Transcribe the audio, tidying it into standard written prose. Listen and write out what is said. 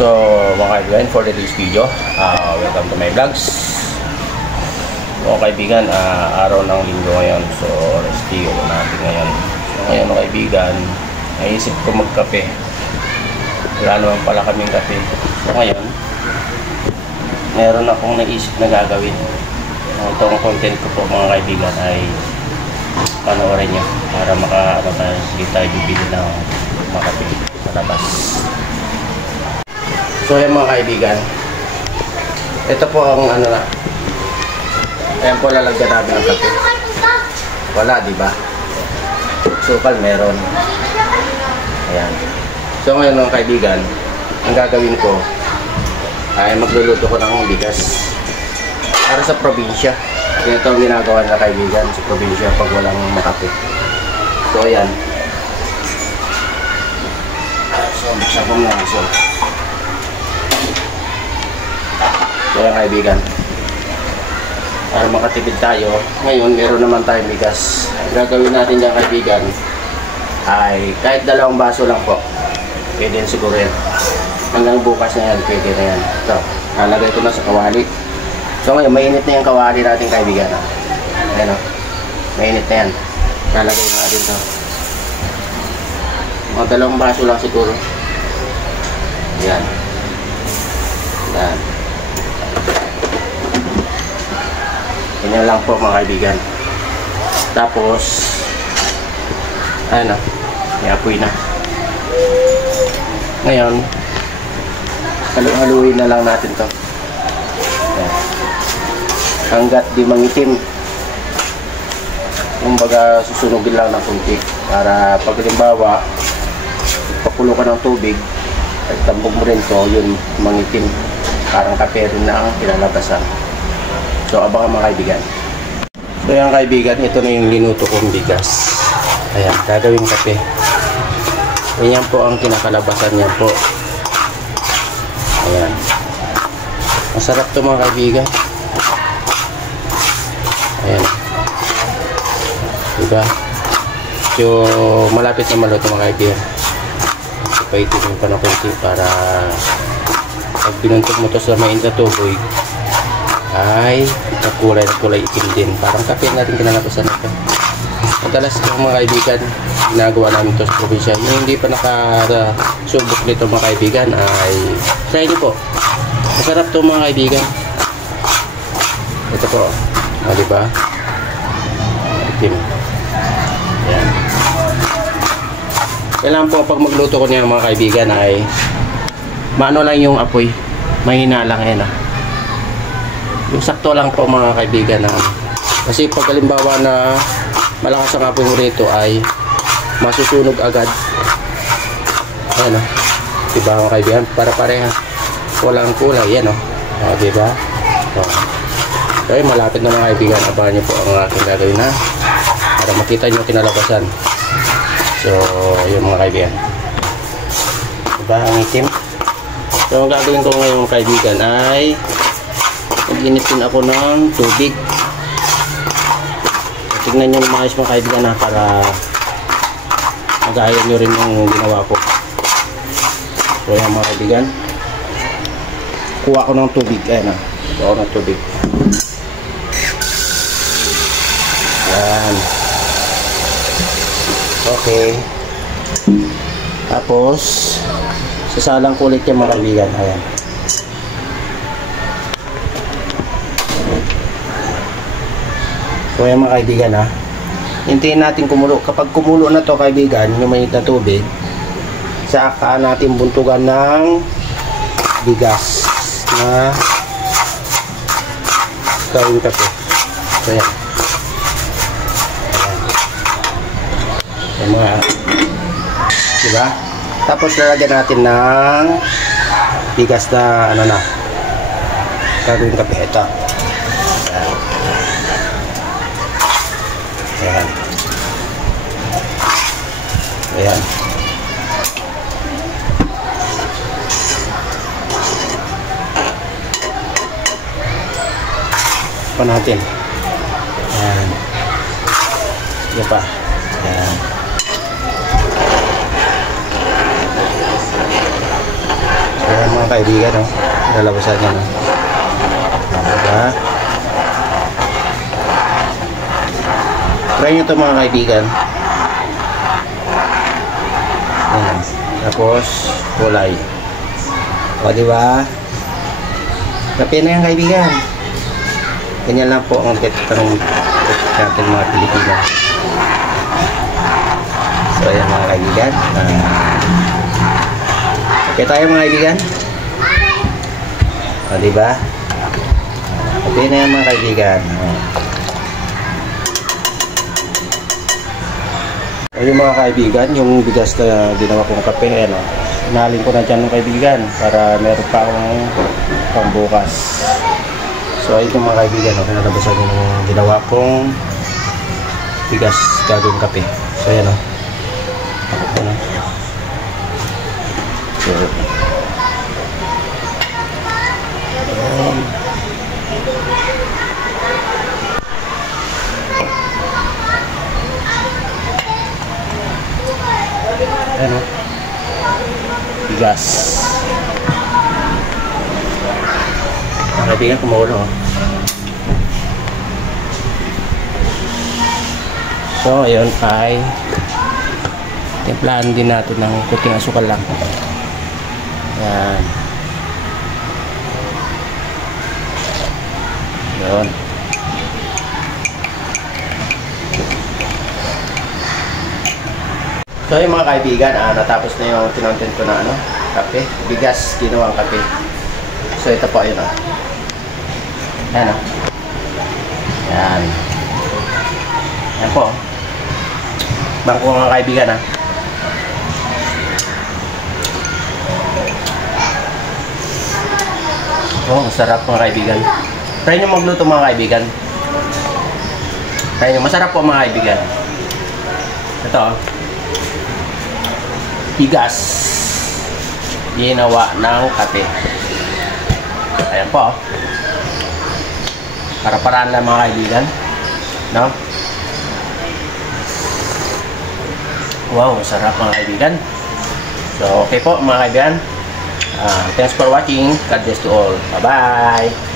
So mga kaibigan, for today's video, welcome to my vlogs. Mga kaibigan, araw ng linggo ngayon. So rest day natin ngayon. So ngayon mga kaibigan, naisip ko magkape. Wala naman pala kaming kape. So ngayon, meron akong naisip na gagawin. Itong content ko po mga kaibigan ay panoorin nyo para hindi tayo bibili ng makape sa labas. So yan mga kaibigan, ito po ang ano na, ayan po lalagyan namin ng kape. Wala, diba? Sukal meron. Ayan. So ngayon mga kaibigan, ang gagawin ko ay magluluto ko ng bigas para sa probinsya. Ito ang ginagawa nila kaibigan sa probinsya pag walang makape. So ayan. So buksan ko na. So ayan kaibigan, para makatipid tayo, ngayon meron naman tayong bigas. Ang gagawin natin dyan kaibigan ay kahit 2 baso lang po, pwede siguro yan. Hanggang bukas na yan, pwede na yan. Ito, nalagay ko na sa kawali. So ngayon, mainit na yung kawali natin kaibigan. Ayan o, mainit na yan. Nalagay na natin ito. Mga 2 baso lang siguro. Ayan. Ayan. Ganyan lang po mga kaibigan. Tapos ayan o, may apoy na. Ngayon haluin na lang natin to. Ayan. Hanggat di mangitim, kumbaga susunugin lang ng kunti para pag halimbawa pakulo ka ng tubig at tambog mo rin to, yun mangitim, parang kape rin na ang kinalabasan. So abangan mga kaibigan. So yan kaibigan, ito na yung linuto kong bigas. Ayan, gagawing kape. Ayan po ang kinakalabasan niya po. Ayan. Masarap to mga kaibigan. Ayan. Diba? So malapit na maluto mga kaibigan. Paitin pa na konti para pag binuntok mo to sa mainit na tubig ay kulay itim din. Parang kape natin kinalabasan ito. Madalas ng mga kaibigan, ginagawa namin ito sa probinsya. Yung hindi pa nakasubok nito mga kaibigan ay try nyo po. Masarap ito mga kaibigan. Ito po. Diba? Itim. Ayan. Kailangan po pag magluto ko niya mga kaibigan ay maano lang yung apoy. Mahina lang yan yung sakto lang po mga kaibigan kasi pag halimbawa na malakas ang apoy mo rito ay masusunog agad. Ayan o, diba mga kaibigan, para pareha walang kulay yan o. Diba? Okay, malapit na mga kaibigan, abangan nyo po ang aking gagawin na para makita nyo kinalabasan. So yun mga kaibigan, diba ang itim. So ang gagawin ko ngayon mga kaibigan ay mag-initin ako ng tubig. Tignan nyo ng maayos mga kaibigan para mag-aayon nyo rin yung ginawa ko. So yan mga kaibigan, kuha ko ng tubig. Ayan kuha ko ng tubig. Yan. Okay. Tapos sasalang ko ulit yung mga kaibigan. Ayan. So yan mga kaibigan hintayin natin kumulo. Kapag kumulo na to kaibigan, yung mainit na tubig, saka natin buntugan ng bigas na gawin kape. So yan. Yung mga, diba? Tapos lalagyan natin ng bigas na ano na gawin kape. Ito. Ayan. Ayan. Pa natin. Ayan. Sige pa. Ayan. Ayan mga kaibigan, no? Nalabasan niya, no? Diba? Try nyo ito mga kaibigan. Ayan. Tapos, kulay. O, diba? Kape na yan kaibigan. Ganyan lang po ang kitang natin mga Pilipino. So, ayan mga kaibigan. Okay tayo mga kaibigan. O, diba? Kape na yan mga kaibigan. Ayun mga kaibigan, yung bigas na ginawa kong kape, ano, inahalin ko na dyan ng kaibigan para meron pa akong pambukas. So ayun mga kaibigan, pinalabasan yung ginawa kong bigas gagawing kape. So ayan o. So, ayan o. Bigas. Mga kaibigan, kumulo o. So, ayun ay timplahan din natin ng kuting asukal lang. Ayan. Ayun. So yung mga kaibigan, natapos na yung tinontent ko na kape, bigas, ginawang kape. So ito po, ayun o. Ayan o. Ayan. Ayan po. Bangko mga kaibigan Oh, masarap mga kaibigan. Try nyo magluto mga kaibigan. Try nyo, masarap po mga kaibigan. Ito bigas ginawa ng kape. Ayan po. Para-paraan lang mga kaibigan, no? Wow, sarap mga kaibigan. So okay po mga kaibigan. Thanks for watching. God bless to all. Bye bye.